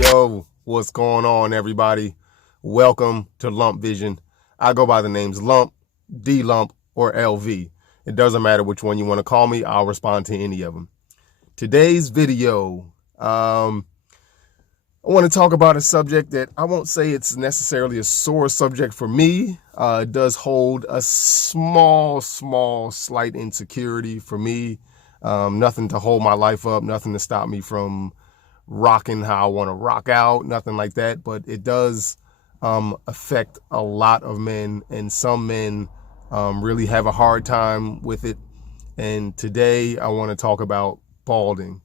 Yo, what's going on, everybody? Welcome to Lump Vision. I go by the names Lump, D-Lump, or LV. It doesn't matter which one you want to call me. I'll respond to any of them. Today's video, I want to talk about a subject that I won't say it's necessarily a sore subject for me. It does hold a small, slight insecurity for me. Nothing to hold my life up, nothing to stop me from rocking how I want to rock out, nothing like that. But it does affect a lot of men, and some men really have a hard time with it. And today I want to talk about balding.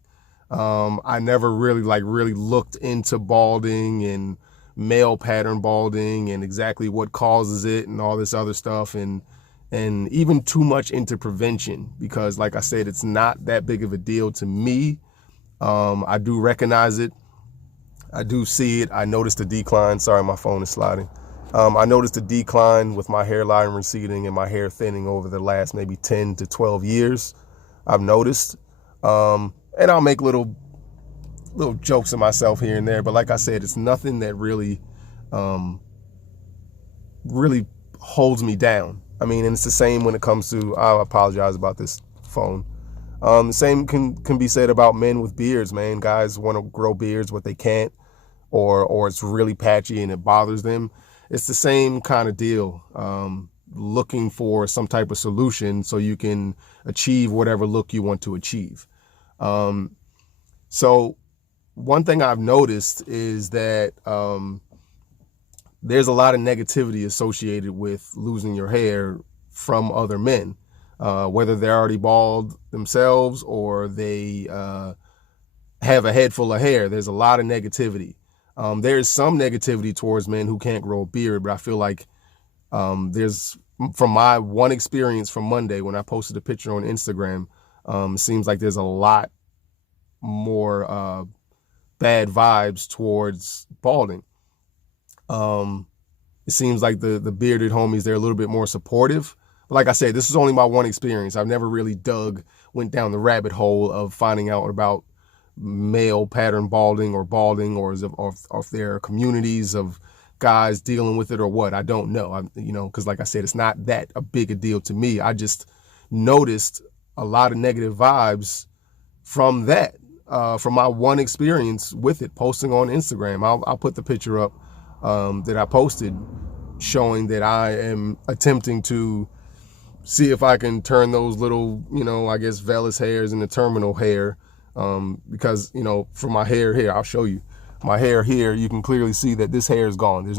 I never really looked into balding and male pattern balding and exactly what causes it and all this other stuff, and even too much into prevention, because like I said, it's not that big of a deal to me. I do recognize it. I do see it. I noticed a decline. Sorry, my phone is sliding. I noticed a decline with my hairline receding and my hair thinning over the last maybe 10 to 12 years. I've noticed. And I'll make little jokes of myself here and there. But like I said, it's nothing that really holds me down. I mean, and it's the same when it comes to, I apologize about this phone. The same can be said about men with beards, man. Guys want to grow beards, but they can't, or it's really patchy and it bothers them. It's the same kind of deal, looking for some type of solution so you can achieve whatever look you want to achieve. So one thing I've noticed is that there's a lot of negativity associated with losing your hair from other men. Whether they're already bald themselves or they have a head full of hair, there's a lot of negativity. There's some negativity towards men who can't grow a beard, but I feel like there's, from my one experience from Monday when I posted a picture on Instagram, it seems like there's a lot more bad vibes towards balding. It seems like the bearded homies, they're a little bit more supportive. Like I said, this is only my one experience. I've never really went down the rabbit hole of finding out about male pattern balding or if there are communities of guys dealing with it or what. I don't know. Because like I said, it's not that a big a deal to me. I just noticed a lot of negative vibes from that, from my one experience with it, posting on Instagram. I'll put the picture up that I posted showing that I am attempting to see if I can turn those little, I guess vellus hairs into terminal hair. Because, for my hair here, I'll show you my hair here. You can clearly see that this hair is gone.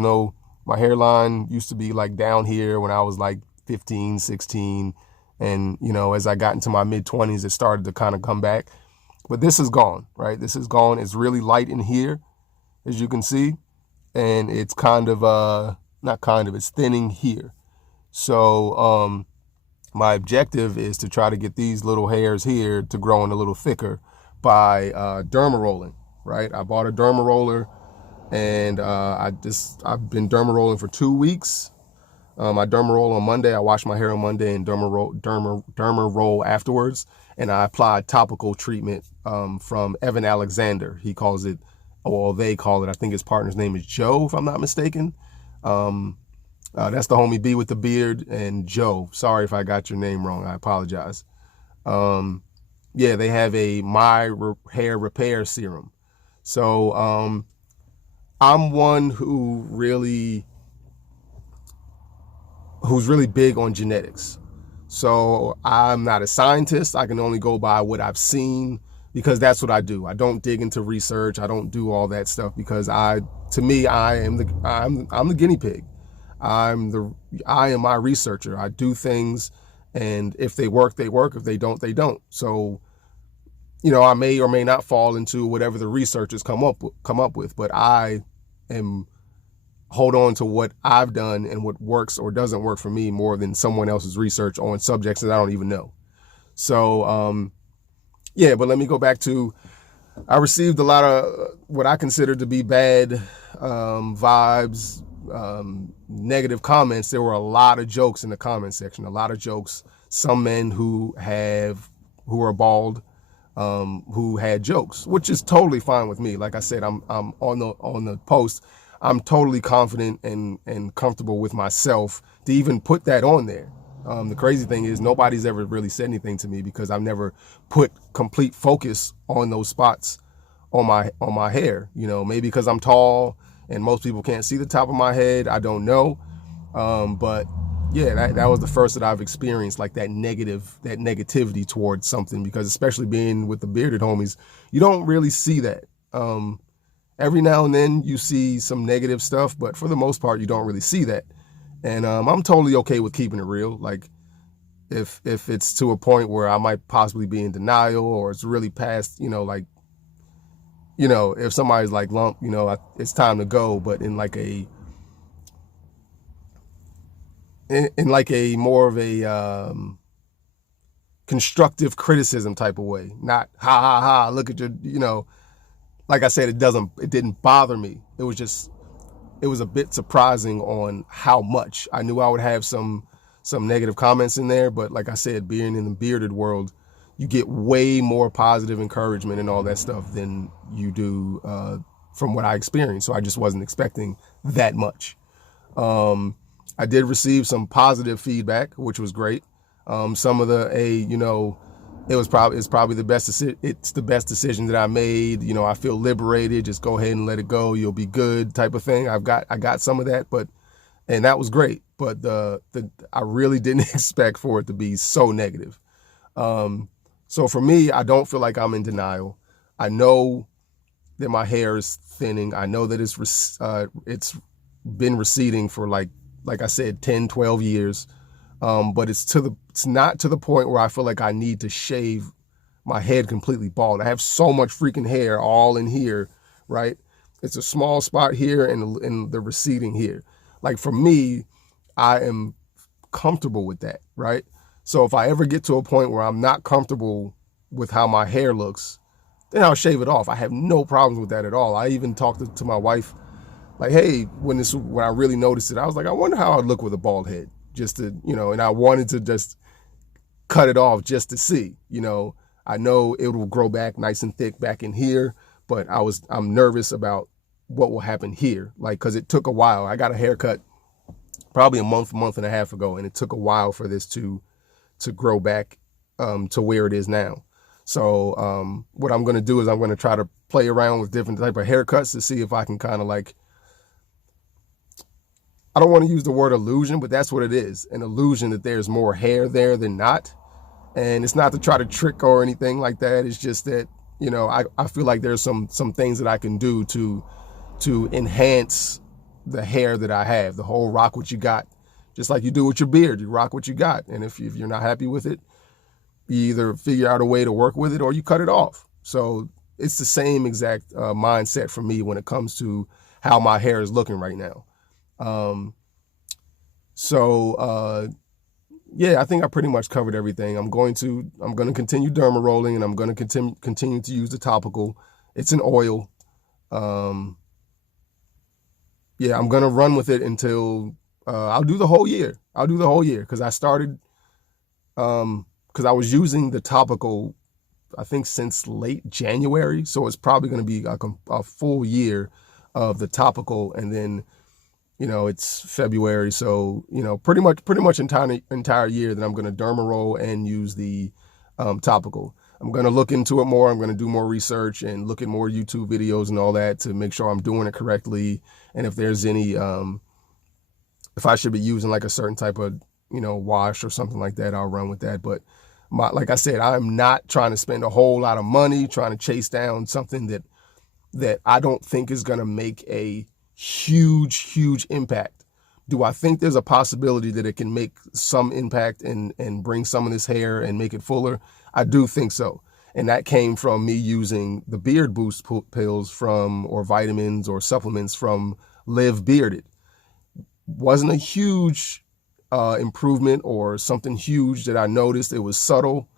My hairline used to be like down here when I was like 15, 16. And, as I got into my mid 20s, it started to kind of come back, but this is gone, right? This is gone. It's really light in here, as you can see. And it's it's thinning here. So, my objective is to try to get these little hairs here to grow in a little thicker by derma rolling, right? I bought a derma roller, and I've been derma rolling for 2 weeks. I derma roll on Monday. I wash my hair on Monday and derma roll afterwards. And I applied topical treatment from Evan Alexander. He calls it, they call it, I think his partner's name is Joe, if I'm not mistaken. That's the homie B with the beard, and Joe. Sorry if I got your name wrong. I apologize. They have a hair repair serum. So I'm one who's really big on genetics. So I'm not a scientist. I can only go by what I've seen, because that's what I do. I don't dig into research. I don't do all that stuff, because I'm the guinea pig. I am my researcher. I do things, and if they work, they work. If they don't, they don't. So, I may or may not fall into whatever the researchers come up with, but I hold on to what I've done and what works or doesn't work for me more than someone else's research on subjects that I don't even know. So, but let me go back to, I received a lot of what I consider to be bad vibes, negative comments, there were a lot of jokes in the comment section, a lot of jokes. Some men who are bald, who had jokes, which is totally fine with me. Like I said, I'm on the post, I'm totally confident and comfortable with myself to even put that on there. The crazy thing is nobody's ever really said anything to me because I've never put complete focus on those spots on my hair. You know, maybe because I'm tall and most people can't see the top of my head. I don't know. But yeah, that was the first that I've experienced like that negativity towards something, because especially being with the bearded homies, you don't really see that. Every now and then you see some negative stuff, but for the most part, you don't really see that. And I'm totally okay with keeping it real. Like if it's to a point where I might possibly be in denial, or it's really past, you know, like, you know, if somebody's like, lump, you know, it's time to go, but in like a more of a constructive criticism type of way, not ha ha ha, look at your, you know, like I said, it didn't bother me. It was a bit surprising on how much. I knew I would have some negative comments in there, but like I said, being in the bearded world, you get way more positive encouragement and all that stuff than you do from what I experienced. So I just wasn't expecting that much. I did receive some positive feedback, which was great. Some of you know, it's probably the best decision that I made. You know, I feel liberated. Just go ahead and let it go. You'll be good, type of thing. I got some of that, and that was great. But I really didn't expect for it to be so negative. So for me, I don't feel like I'm in denial. I know that my hair is thinning. I know that it's been receding for like I said, 10, 12 years. But it's not to the point where I feel like I need to shave my head completely bald. I have so much freaking hair all in here, right? It's a small spot here and the receding here. Like for me, I am comfortable with that, right? So if I ever get to a point where I'm not comfortable with how my hair looks, then I'll shave it off. I have no problems with that at all. I even talked to my wife, like, hey, when I really noticed it, I was like, I wonder how I'd look with a bald head, just to, you know, and I wanted to just cut it off just to see, you know. I know it will grow back nice and thick back in here, but I'm nervous about what will happen here. Like, cause it took a while. I got a haircut probably a month and a half ago, and it took a while for this to grow back to where it is now. So what I'm going to do is I'm going to try to play around with different type of haircuts to see if I can kind of like, I don't want to use the word illusion, but that's what it is. An illusion that there's more hair there than not. And it's not to try to trick or anything like that. It's just that, you know, I feel like there's some things that I can do to enhance the hair that I have. The whole rock what you got, just like you do with your beard, you rock what you got. And if you're not happy with it, you either figure out a way to work with it or you cut it off. So it's the same exact mindset for me when it comes to how my hair is looking right now. Yeah, I think I pretty much covered everything. I'm going to continue derma rolling, and I'm going to continue to use the topical. It's an oil. Yeah, I'm going to run with it until, I'll do the whole year. Cause I started, cause I was using the topical, I think since late January. So it's probably going to be like a full year of the topical, and then, you know, it's February, so, you know, pretty much entire year that I'm going to derma roll and use the topical. I'm going to look into it more. I'm going to do more research and look at more YouTube videos and all that to make sure I'm doing it correctly. And if there's any, if I should be using like a certain type of, you know, wash or something like that, I'll run with that. But like I said, I'm not trying to spend a whole lot of money trying to chase down something that I don't think is going to make a huge impact. Do I think there's a possibility that it can make some impact and bring some of this hair and make it fuller? I do think so. And that came from me using the beard boost pills or vitamins or supplements from Live Bearded. Wasn't a huge improvement or something huge that I noticed. It was subtle.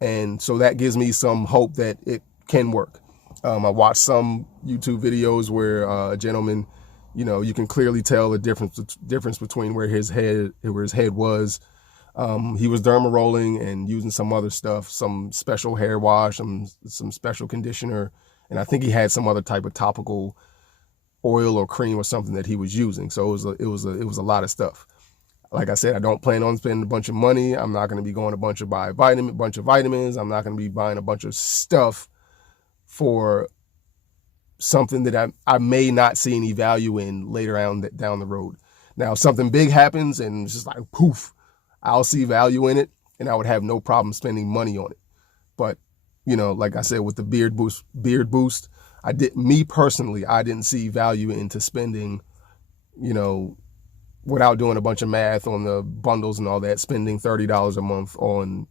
And so that gives me some hope that it can work. I watched some YouTube videos where a gentleman, You know, you can clearly tell the difference between where his head was. He was derma rolling and using some other stuff, some special hair wash, some special conditioner, and I think he had some other type of topical oil or cream or something that he was using. So it was a lot of stuff. Like I said, I don't plan on spending a bunch of money. I'm not going to be going a bunch of vitamins. I'm not going to be buying a bunch of stuff for something that I may not see any value in later on down the road. Now, if something big happens and it's just like poof, I'll see value in it and I would have no problem spending money on it. But, you know, like I said, with the beard boost, me personally, I didn't see value into spending, you know, without doing a bunch of math on the bundles and all that, spending $30 a month on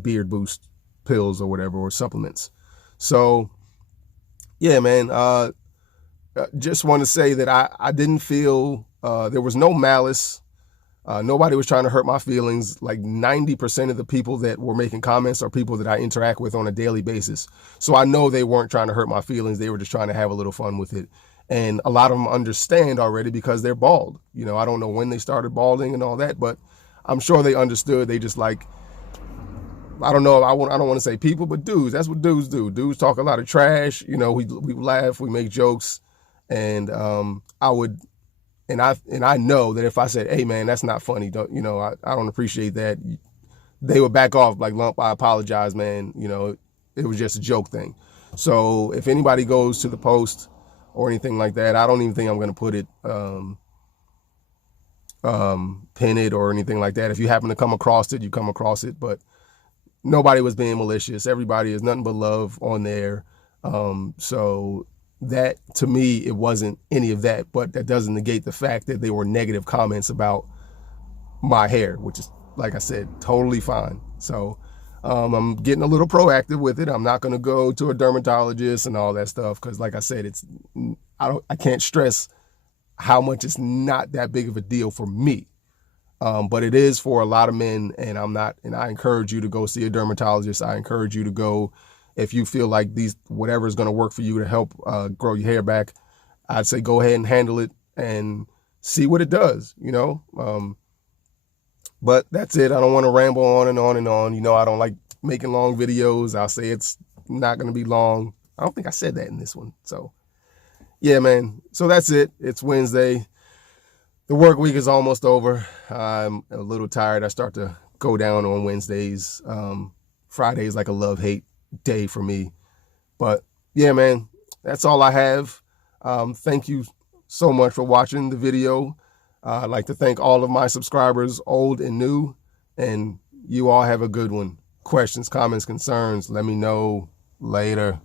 beard boost pills or whatever, or supplements. So yeah, man, just want to say that I didn't feel, there was no malice. Nobody was trying to hurt my feelings. Like 90% of the people that were making comments are people that I interact with on a daily basis. So I know they weren't trying to hurt my feelings. They were just trying to have a little fun with it. And a lot of them understand already because they're bald. You know, I don't know when they started balding and all that, but I'm sure they understood. They just like, I don't know, I don't want to say people, but dudes, that's what dudes do. Dudes talk a lot of trash. You know, we laugh, we make jokes. And I know that if I said, hey man, that's not funny, I don't appreciate that, they would back off like, Lump, I apologize, man. You know, it was just a joke thing. So if anybody goes to the post or anything like that, I don't even think I'm going to put it, pin it or anything like that. If you happen to come across it, you come across it, but nobody was being malicious. Everybody is nothing but love on there. So that, to me, it wasn't any of that, but that doesn't negate the fact that they were negative comments about my hair, which is, like I said, totally fine. So I'm getting a little proactive with it. I'm not going to go to a dermatologist and all that stuff because, like I said, I can't stress how much it's not that big of a deal for me. But it is for a lot of men, and I encourage you to go see a dermatologist. I encourage you to go, if you feel like whatever is going to work for you to help grow your hair back, I'd say go ahead and handle it and see what it does, you know? But that's it. I don't want to ramble on and on and on. You know, I don't like making long videos. I'll say it's not going to be long. I don't think I said that in this one. So yeah, man. So that's it. It's Wednesday. The work week is almost over. I'm a little tired. I start to go down on Wednesdays. Friday is like a love-hate day for me. But yeah, man, that's all I have. Thank you so much for watching the video. I'd like to thank all of my subscribers, old and new, and you all have a good one. Questions, comments, concerns, let me know later.